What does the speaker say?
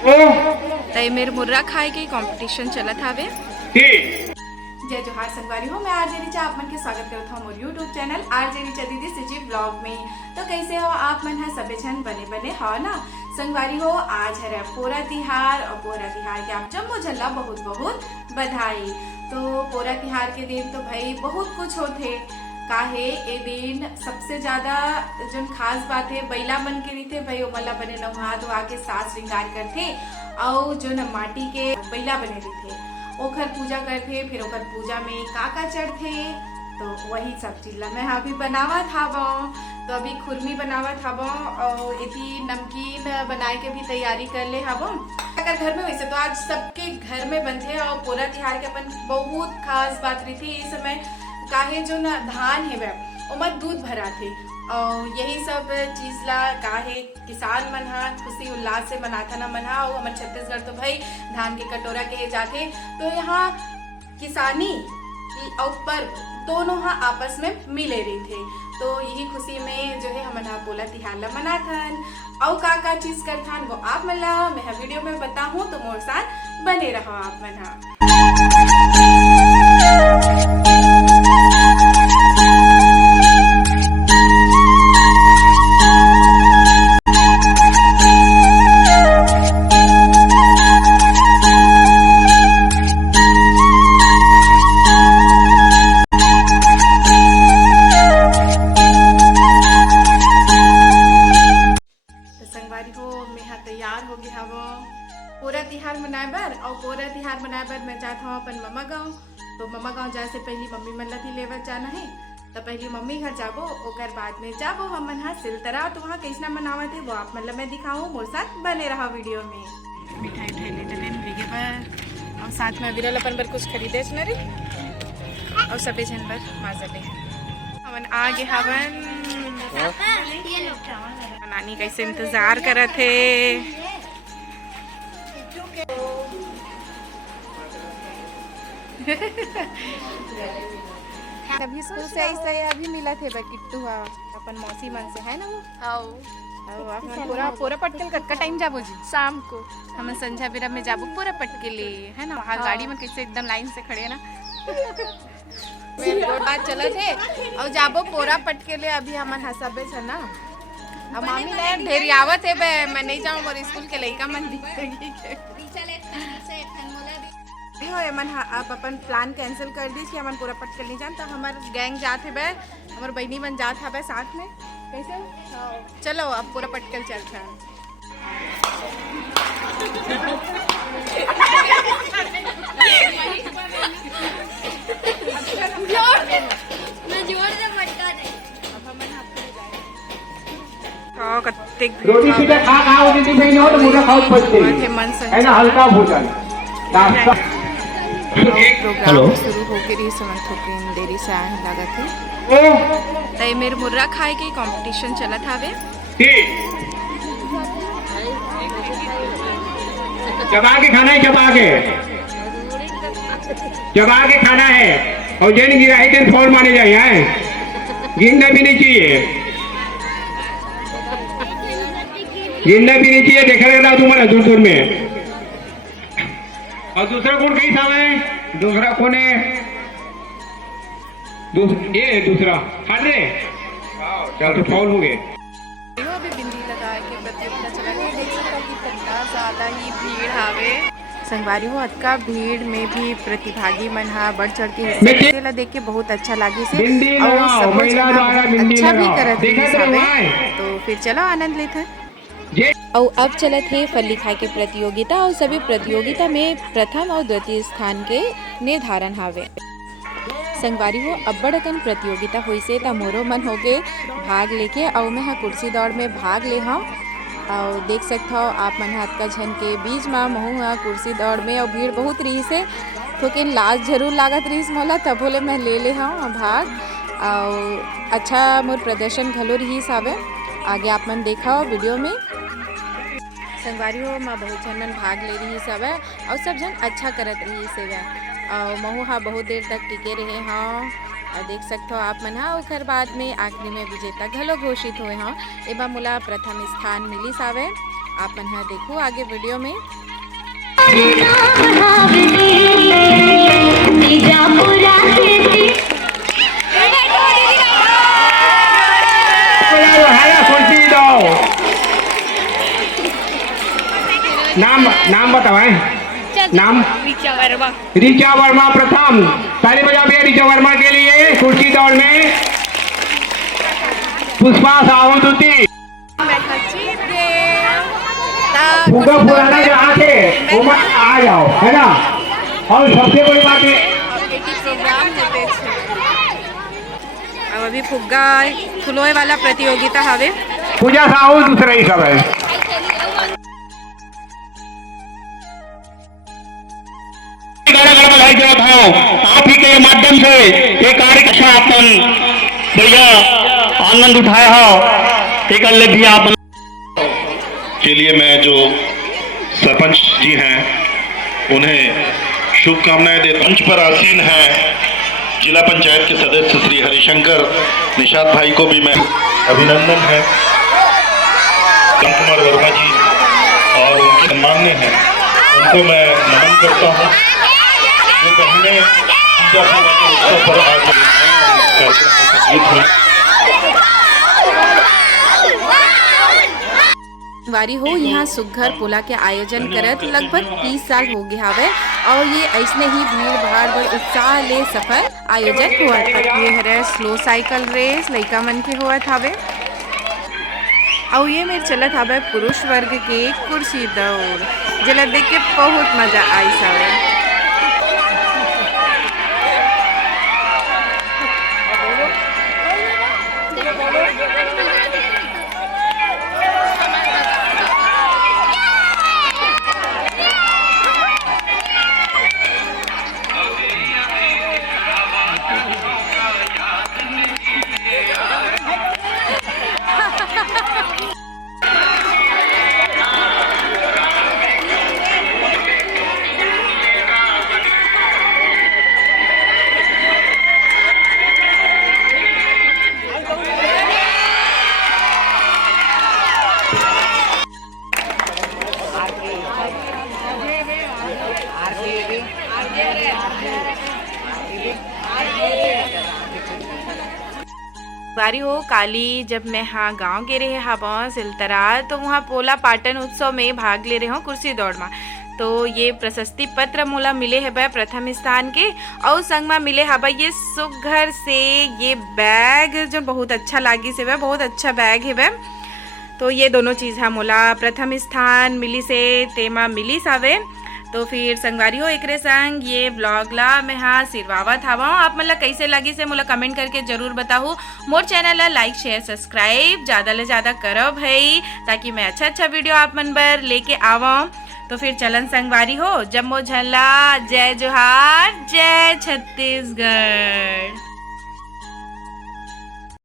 तय मेरे मुर्रा खाए के कंपटीशन चलत हवे। जय जोहार संगवारी हो, मैं आरजे रिचा आप मन के स्वागत करता हूँ मोर यूट्यूब चैनल आरजे रिचा दीदी सिजी ब्लॉग में। तो कैसे हो आप मन है सबे जन बने बने हो ना संगवारी हो। आज है पोरा तिहार और पोरा तिहार के आप जम्मो झल्ला बहुत बहुत बधाई। तो पोरा तिहार के दिन तो भाई बहुत कुछ होते काहे ए दिन सबसे ज्यादा जो खास बात है बैला मन के रीते भाई ओमला बने नहा धोआ के साज श्रृंगार करते और जो न माटी के बैला बने रीते ओखर पूजा करते। फिर ओखर पूजा में काका चढ़ते तो वही सब चीज मैं अभी बनावा था तो अभी खुरमी बनावा था और इतनी नमकीन बनाए के भी तैयारी कर ले हबो। अगर घर में वैसे तो आज सबके घर में बनते और पोरा तिहार के अपन बहुत खास बात रही थी इस समय काहे जो ना धान है वह उमर दूध भरा थे और यही सब चीज ला काहे किसान मन खुशी उल्लास से मनाथा ना मना और हमारे छत्तीसगढ़ तो भाई धान के कटोरा कहे जाते। तो यहाँ किसानी और पर्व दोनों आपस में मिले रही थे। तो यही खुशी में जो है हम पोला तिहार ला मनाथन और का चीज करथन वो आप मन ला मैं वीडियो में बताऊं तो मोर साथ बने रहो आप मन। तैयार हो गया वो पूरा तिहार मनाए बर और पूरा तिहार मनाए बर मैं चाहता हूँ अपन मम्मा गाँव। तो मम्मा गाँव जाए से पहली मम्मी मन ला भी लेवर जाना है तो पहली मम्मी घर जाबो ओकर बाद में जाबो हम मन सिलतरा। तो वहाँ कैसना मनावत है वो आप मन ला मैं दिखाऊँ मोर साथ बने रहा वीडियो में। मिठाई उठाई ले डले भीगे पर और साथ में विरल अपन पर कुछ खरीदे न रे और सभी जन पर माजले हमन आगे हवन नानी कैसे इंतजार करत थे। अभी स्कूल से ऐसा अभी मिला थे किट्टू अपन मौसी मन से है ना वो पूरा पूरा पटके कटका टाइम जाबो जी शाम को हम संध्या बेरा में जाबो पूरा पटके ले है ना वहाँ गाड़ी में कैसे एकदम लाइन से खड़े ना बात चला थे और जाबो पोरा पटके ले अभी हमार हसाबे है ना अब मामी ने ढेर आवत है मैं नहीं जाऊँ और स्कूल के लड़का मन मन आप अपन प्लान कैंसिल कर दी अपन पूरा पटके नहीं जानता हमार गैंग जाते बे हमार बहनी मन जात है साथ में कैसे चलो अब पूरा पटकल चलते हैं। रोटी सीधे खा दीदी बहन हो तो मुझे खाओ पड़ते है ना हल्का भोजन नाश्ता। हेलो शुरू होके रही समझ होके देरी से आए लागत है तय मेरे मुर्रा खाए के कंपटीशन चलत हवे। चबा के खाना है चबा के खाना है और जन गिरा दिन फोन माने जाए हैं गिरना भी नहीं चाहिए देखा रहता तुम्हारा दूर दूर में। और दूसरा कौन कहीं था है दूसरा कौन है ये दूसरा हट रे चल तो फाउल हो गए। अभी बिंदी लगा के प्रतियोगिता चला गया देख सकता कि कितना ज्यादा ही भीड़ हावे संगवारी हो अतका भीड़ में भी प्रतिभागी मन बढ़ चढ़ के हिस्सा ला देख के बहुत अच्छा लगी से और सब अच्छा भी करत तो फिर चलो आनंद लेते और अब चलत है फली खाए के प्रतियोगिता और सभी प्रतियोगिता में प्रथम और द्वितीय स्थान के निर्धारण हावे। संगवारी हो अब्बड़ अकन प्रतियोगिता हुई से त मोरो मन हो गए भाग लेके और मैं कुर्सी दौड़ में भाग ले हाँ और देख सकता हो आप मन हाथ का झन के बीच में महू कुर्सी दौड़ में और भीड़ बहुत रही से तो लाज जरूर लागत रही मोला तब बोले मैं ले हाँ भाग और अच्छा मोर प्रदर्शन घलो रही सावे आगे आप मन देखा हो वीडियो में। संगवारी हो माँ बहुत जन मन भाग ले रही सब है और सब जन अच्छा करत रही से और महू हाँ बहुत देर तक टिके रहे हाँ और देख सकते हो आप मन हाँ ओकर बाद में आखिरी में विजेता घलो घोषित हुए हाँ एवं मोला प्रथम स्थान मिली सावे आप मन यहाँ देखो आगे वीडियो में। नाम बताओ। नाम ऋचा वर्मा प्रथम। ताली बजा भैया ऋचा वर्मा के लिए। कुर्सी दौड़ में पुष्पा साहू द्वितीय। फुगा फुलाना जहाँ थे वो मत आ जाओ, है ना। और सबसे बड़ी बात है अब अभी फुग्गा फुलोए वाला प्रतियोगिता हवे। पूजा साहू दूसरा ही सब है। आप ही के माध्यम से ये कार्यक्रम अपन बढ़िया आनंद उठाया हो। एक अल्ले भी आप के लिए मैं जो सरपंच जी हैं उन्हें शुभकामनाएं देता। मंच पर आसीन है जिला पंचायत के सदस्य श्री हरिशंकर निषाद भाई को भी मैं अभिनंदन है। राम कुमार वर्मा जी और उनके सम्मान्य हैं उनको मैं नमन करता हूँ। जो बहनें पूजा के उत्सव पर आज वारी हो यहाँ सुघर पोला के आयोजन करत लगभग 30 साल हो गया हवे और ये ऐसने ही भीड़ भाड़ व उत्साह ले सफल आयोजन हुआ था। ये हरे स्लो साइकिल रेस लइका मन के हुआ हवे और ये मेरे चलत हवे पुरुष वर्ग के कुर्सी दौड़ जला देख के बहुत मजा आई हवे। बारी हो काली जब मैं हाँ गांव के रहे हाँ सिलतरा तो वहाँ पोला पाटन उत्सव में भाग ले रहे हो कुर्सी दौड़ में। तो ये प्रशस्ति पत्र मोला मिले है भाई प्रथम स्थान के और संग में मिले है भाई ये सुघर से ये बैग जो बहुत अच्छा लागी से भाई बहुत अच्छा बैग है भाई। तो ये दोनों चीज़ है मोला प्रथम स्थान मिली से तेमा मिली सावे। तो फिर संगवारी हो एकरे संग ये ब्लॉग ला मैं हाँ सिरवावत हवा। आप मतलब कैसे लगी से मोला कमेंट करके जरूर बताओ। मोर चैनल ला लाइक शेयर सब्सक्राइब ज़्यादा ले ज़्यादा करो भाई ताकि मैं अच्छा वीडियो आप मन बर लेके आवा। तो फिर चलन संगवारी हो जम्मो झल्ला जय जोहार जय छत्तीसगढ़।